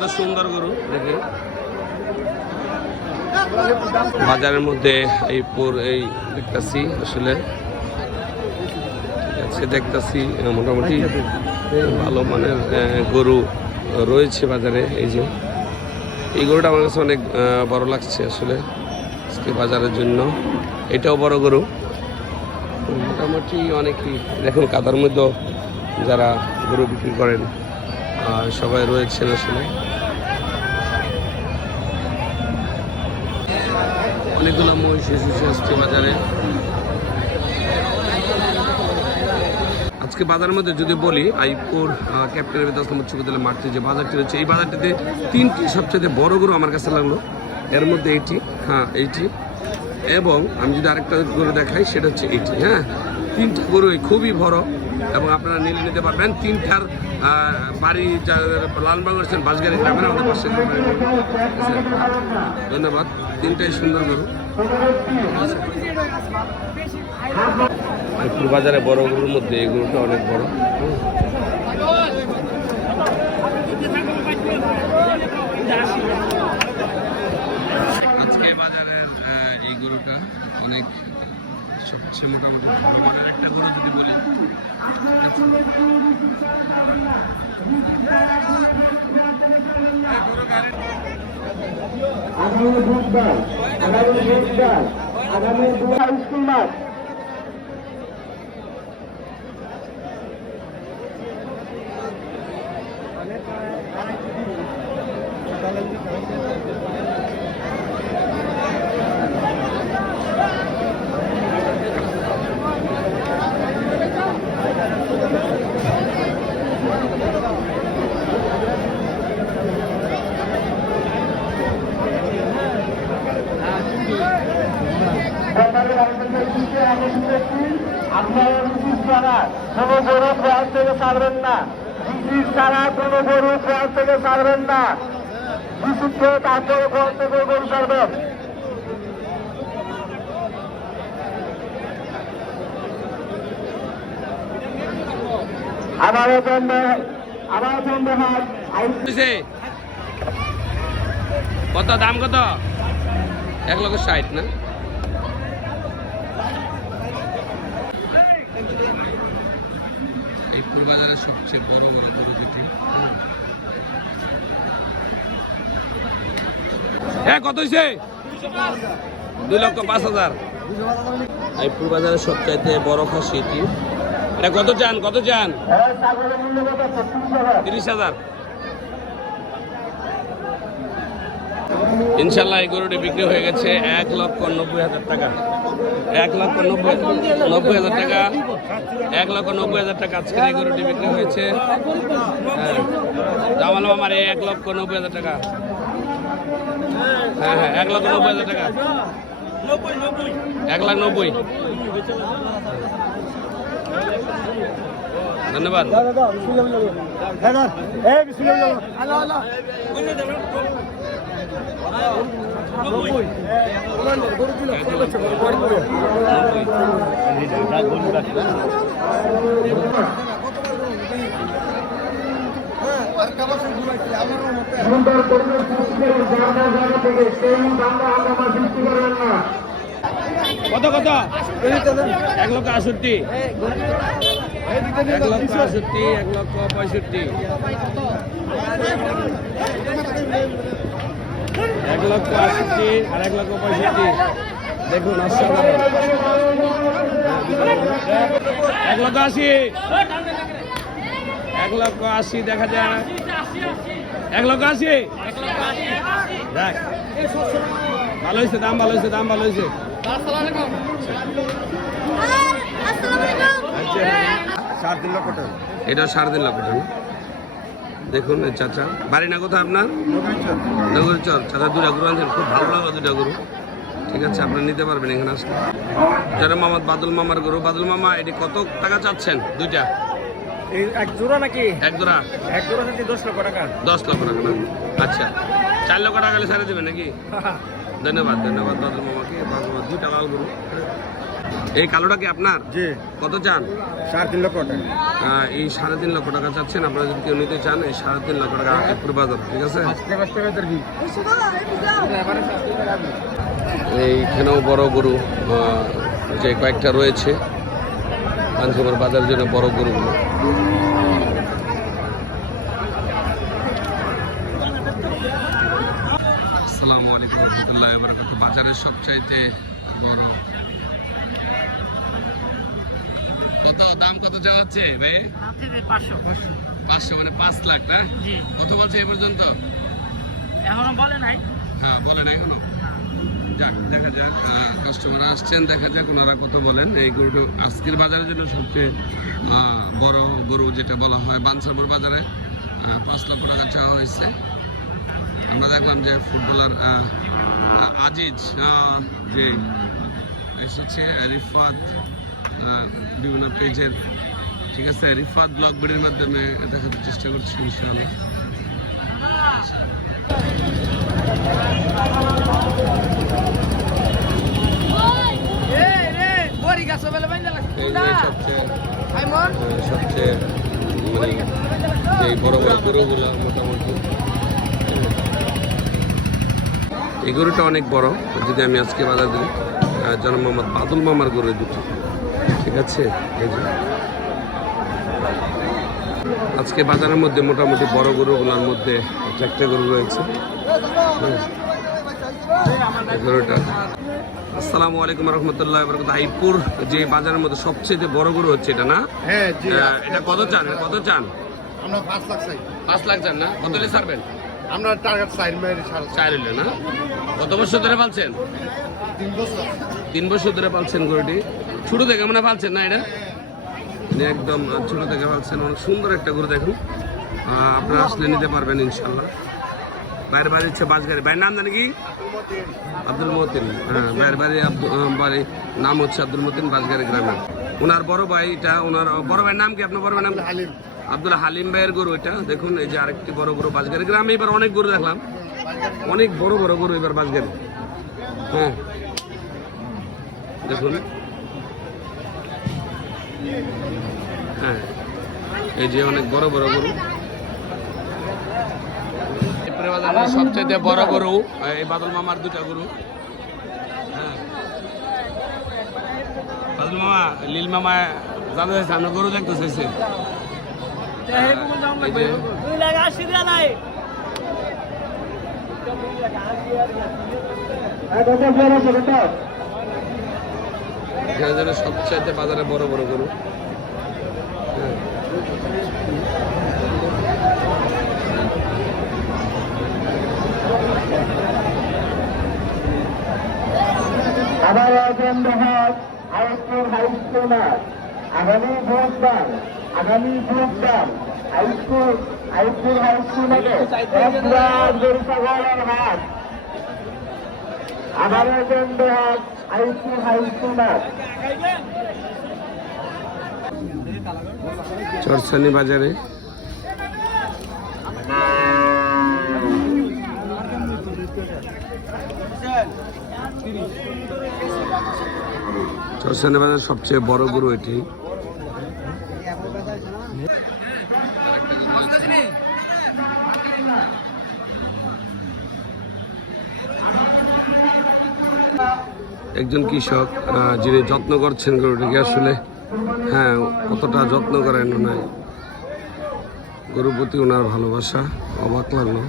অত্যন্ত সুন্দর গরু দেখে বাজারের মধ্যে এই দেখতেছি আসলে ঠিক আছে দেখতেছি মোটামুটি ভালো মানের গরু রয়েছে বাজারে। এই গরুটা আমার কাছে অনেক বড় লাগছে আসলে আজকে বাজারের জন্য। এটাও বড় গরু, মোটামুটি অনেকই দেখুন কাদার মধ্যে যারা গরু বিক্রি করেন সবাই রয়েছেন আসলে। অনেকগুলো মহিষ এসেছে আজকে বাজারে। আজকে বাজারের মধ্যে যদি বলি আইপুর ক্যাপ্টেন উচ্চ বিদ্যালয় মাঠে যে বাজারটি রয়েছে, এই বাজারটিতে তিনটি সবচেয়ে বড় গরু আমার কাছে লাগলো। এর মধ্যে এইটি এবং আমি যদি আরেকটা গরু দেখাই সেটা হচ্ছে এইটি। তিনটা গরুই খুবই বড় এবং আপনারা নিতে পারবেন। তিনটার বাড়ি লালবাগ হচ্ছেন বাসগাড়ি গ্রামের আমাদের পাশে। ধন্যবাদ। তিনটাই সুন্দর গরু। আইপুর বাজারে বড় গরুর মধ্যে এই গরুটা অনেক বড়। আজকে বাজারের এই গরুটা অনেক সবচেয়ে মোটামুটি ভালো মানের একটা গরু যদি বলি। স্কুল মাঠ আপনারা ব্রিটিশ ছাড়া কোনো গরু প্রয়াস থেকে ছাড়বেন না। ব্রিটিশ ছাড়া কোনো গরু প্রয়াস থেকে ছাড়বেন না। বিশুদ্ধ তারপরে প্রয়াস থেকে গরু ছাড়বেন। কত দাম? কত? 1,60,000 না? এই বাজারের সবচেয়ে বড় গরু দুটি। কত হয়েছে? 2,05,000। এই বাজারের সবচাইতে বড় খাসি এটি। এটা কত চান? 30,000। ইনশাল্লাহ এই গরুটি বিক্রি হয়ে গেছে 1,90,000 টাকা। 1,90,000 টাকা। 1,90,000 টাকা আজকের এই গরুটি বিক্রি হয়েছে। জামাল মামার 1,90,000 টাকা। 1,90,000 টাকা। 1,90,000। ধন্যবাদ। কত? 1,68,000। 1,68,000, 1,65,000। 1,68,000 আর 1,65,000। দেখুন 1,80,000। 1,80,000 দেখা যায়। 1,80,000। দেখ ভালো হয়েছে, দাম ভালো হয়েছে, দাম ভালো হয়েছে। এটা 3.5 লক্ষ টাকা। দেখুন চাচা বাড়ি না কোথায় আপনার? নগরচর। চাচা দুটা গরু আনছেন, খুব ভালো লাগলো দুটা গরু। ঠিক আছে, আপনি নিতে পারবেন এখানে আসলে। যারা মোহাম্মদ বাদল মামার গরু। বাদল মামা এটি কত টাকা চাচ্ছেন? দুইটা এক জোড়া নাকি? এক জোড়া। 10 লক্ষ টাকা। 10 লক্ষ টাকা না? আচ্ছা, 4 লক্ষ টাকা ছেড়ে দেবেন নাকি? ধন্যবাদ বাদল মামাকে। দুইটা লাল গরু। এই কালোটা কি আপনার? জি, কত চান? 3.5 লক্ষ টাকা। এই 3.5 লক্ষ টাকা চাচ্ছেন। আপনারা যদি কেউ নিতে চান, এই 3.5 লক্ষ টাকা আকিবপুর বাজার, ঠিক আছে? এইখানেও বড় গরু যে কয়েকটা রয়েছে পাঞ্চগড় বাজারের জন্য বড় গরুগুলো। আসসালামু আলাইকুম রহমতুল্লাহ বারাকাতুহু। বাজারের সবচাইতে বড় কত দাম কত চাওয়া হচ্ছে ভাই? 500 মানে 5 লাখ না? কত বলছে এ পর্যন্ত? এখনো বলে নাই। হ্যাঁ বলে নাই এখনো। যাক দেখা যাক, কাস্টমার আসছেন, দেখা যাক ওনারা কত বলেন। এই গরুটা আজকের বাজারের জন্য সবচেয়ে বড় গরু যেটা বলা হয় বাঞ্ছারপুর বাজারে 5 লক্ষ টাকা চাওয়া হয়েছে। আমরা দেখলাম যে ফুটবলার আজিজ যে এসেছে রিফাত বিভিন্ন পেজের, ঠিক আছে, রিফাত ব্লগ ভিডিওর মাধ্যমে দেখাতে চেষ্টা করছি ইনশাআল্লাহ। সবচেয়ে মানে এই বড় বড় গরুগুলো মোটামুটি এই গরুটা অনেক বড়। যদি আমি আজকে বাজার দিই, জনাব মোহাম্মদ বাদুল মামার গরু দুটো, ঠিক আছে। এই যে আজকে বাজারের মধ্যে মোটামুটি বড় গরুগুলোর মধ্যে একটা গরু রয়েছে। গরুটা আসসালামু আলাইকুম রহমতুল্লাহ বারাকাতুহু। আইপুর যে বাজারের মধ্যে সবচেয়ে বড় গরু হচ্ছে এটা না? হ্যাঁ জি। এটা কত চান? কত চান? আমরা 5 লাখ চাই। 5 লাখ চান না? কত হলে ছাড়বেন? আমরা টার্গেট সাইড মেরে 4 হলে না? কত বছর ধরে পালছেন? 3 বছর। 3 বছর ধরে পালছেন গরুটি। ছোট থেকে মনে পালছেন না এটা? একদম ছোট থেকে পালছেন। অনেক সুন্দর একটা গরু, দেখুন। আপনারা আসলে নিতে পারবেন ইনশাল্লাহ। বাইরের বাড়ি হচ্ছে বাঁশগাড়ি। ভাইয়ের নাম জানি কি? আব্দুল মতিন। হ্যাঁ, বাইরের বাড়ি নাম হচ্ছে আব্দুল মতিন, বাঁশগাড়ি গ্রামে। ওনার বড় ভাইটা, ওনার বড় ভাইয়ের নাম কি? আপনার বড় ভাইয়ের নাম? হালিম। আব্দুল হালিম ভাইয়ের গরু এটা। দেখুন এই যে আরেকটি বড় গরু বাঁশগাড়ি গ্রামে। এবার অনেক গরু দেখলাম, অনেক বড় বড় গরু এবার বাঁশগাড়ি। হ্যাঁ দেখুন, হ্যাঁ এই যে অনেক বড় বড় গরু। সবচেয়ে বড় গরু এই বাদল মামার দুটা গরু। হ্যাঁ বাদল মামা, লীল মামা জানতে চাইছে, আমরা গরু দেখতে চাইছে। সবচেয়ে বাজারে বড় বড় গরু। আবার হাট হাইস্কুল হাইস্কুল মাঠ আগামী বুধবার হাইস্কুল হাইস্কুল মাঠে গরুসাগরের হাট। আবার হাট হাইস্কুল মাঠ। চরসানি বাজারে চরসানি বাজার সবচেয়ে বড় গরু এটি। একজন কৃষক যিনি যত্ন করছেন গরুটিকে, আসলে হ্যাঁ কতটা যত্ন করেন ওনার গরুর প্রতি ওনার ভালোবাসা অবাক লাগলো।